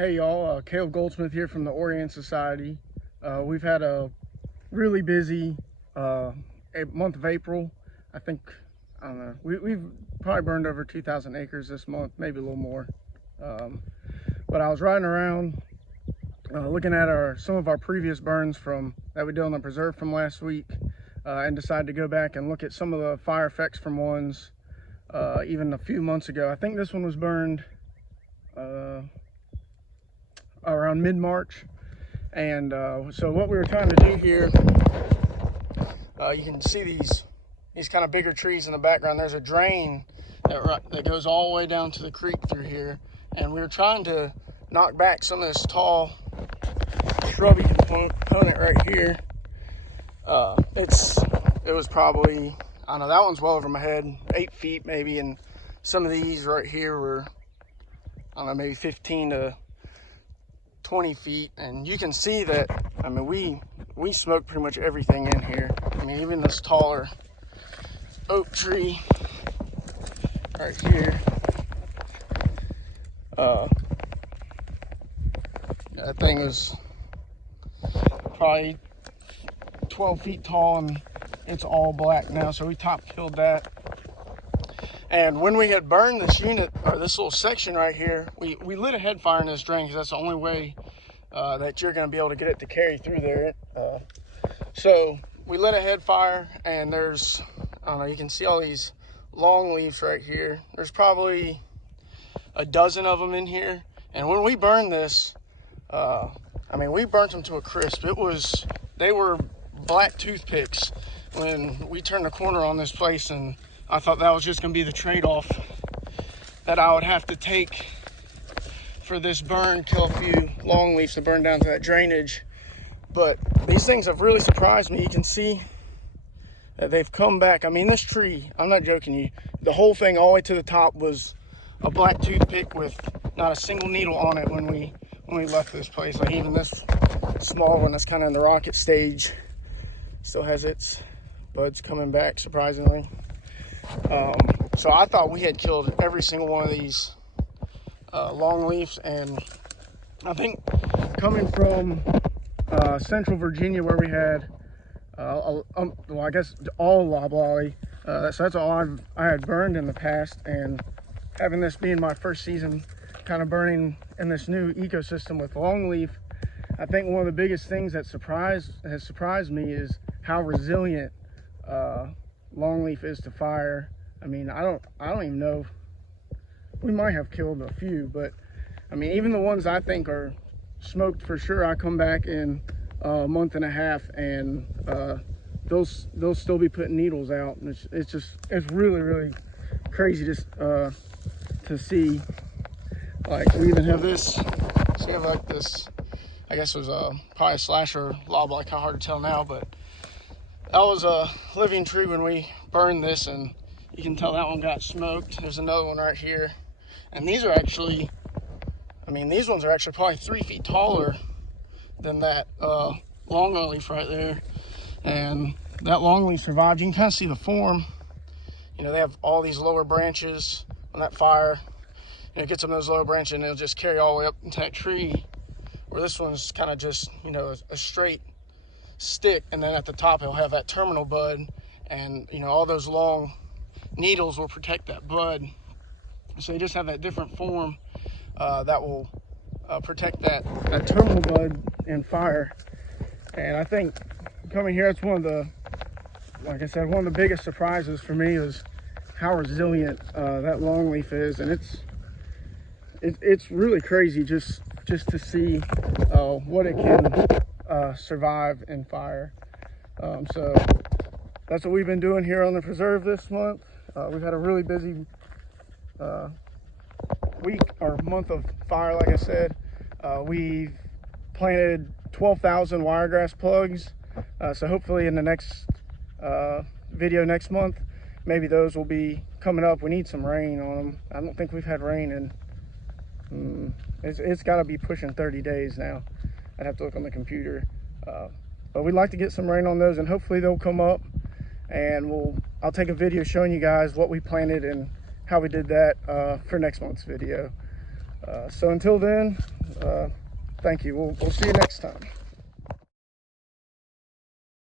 Hey y'all, Goldsmith here from the Orient Society. We've had a really busy month of April. I don't know, we've probably burned over 2,000 acres this month, maybe a little more. But I was riding around looking at some of our previous burns that we did on the preserve from last week, and decided to go back and look at some of the fire effects from ones even a few months ago. I think this one was burned around mid-March, and so what we were trying to do here, you can see these kind of bigger trees in the background. There's a drain that goes all the way down to the creek through here, and we were trying to knock back some of this tall shrubby component right here. It was probably, I don't know, that one's well over my head, 8 feet maybe, and some of these right here were, I don't know, maybe 15 to 20 feet, and you can see that, I mean, we smoked pretty much everything in here. I mean, even this taller oak tree right here, that thing was probably 12 feet tall, and it's all black now, so we top killed that. And when we had burned this unit, or this little section right here, we lit a head fire in this drain, because that's the only way that you're going to be able to get it to carry through there. So we lit a head fire, and there's, I don't know, you can see all these long leaves right here. There's probably a dozen of them in here. And when we burned this, I mean, we burnt them to a crisp. They were black toothpicks when we turned the corner on this place, and I thought that was just going to be the trade-off that I would have to take for this burn, kill a few long leaves to burn down to that drainage. But these things have really surprised me. You can see that they've come back. I mean, this tree, I'm not joking you, the whole thing all the way to the top was a black toothpick with not a single needle on it when we left this place. Like, even this small one that's kind of in the rocket stage still has its buds coming back, surprisingly. So I thought we had killed every single one of these long leaves, and I think coming from Central Virginia, where we had well, I guess all loblolly, so that's all I had burned in the past, and having this being my first season kind of burning in this new ecosystem with longleaf, I think one of the biggest things that has surprised me is how resilient longleaf is to fire. I mean, I don't even know, we might have killed a few, but I mean, even the ones I think are smoked for sure, I come back in a month and a half, and they'll still be putting needles out, and it's really crazy just to see. Like, we even have this, so we have like this, I guess it was probably a slasher loblolly, kind of hard to tell now, but that was a living tree when we burned this, and you can tell that one got smoked. There's another one right here, and these are actually, I mean, these ones are actually probably 3 feet taller than that longleaf right there, and that longleaf survived. You can kind of see the form. You know, they have all these lower branches on that fire. You know, it gets them those lower branches, and they'll just carry all the way up into that tree, where this one's kind of just, you know, a straight stick, and then at the top it'll have that terminal bud, and you know, all those long needles will protect that bud, so you just have that different form that will protect that terminal bud in fire. And I think coming here, it's one of the, like I said, one of the biggest surprises for me is how resilient that longleaf is, and it's really crazy just to see what it can survive in fire. So that's what we've been doing here on the preserve this month. We've had a really busy week or month of fire, like I said. We've planted 12,000 wiregrass plugs, so hopefully in the next video next month, maybe those will be coming up. We need some rain on them. I don't think we've had rain in it's got to be pushing 30 days now. I'd have to look on the computer, but we'd like to get some rain on those, and hopefully they'll come up, and I'll take a video showing you guys what we planted and how we did that for next month's video. So until then, Thank you. We'll see you next time.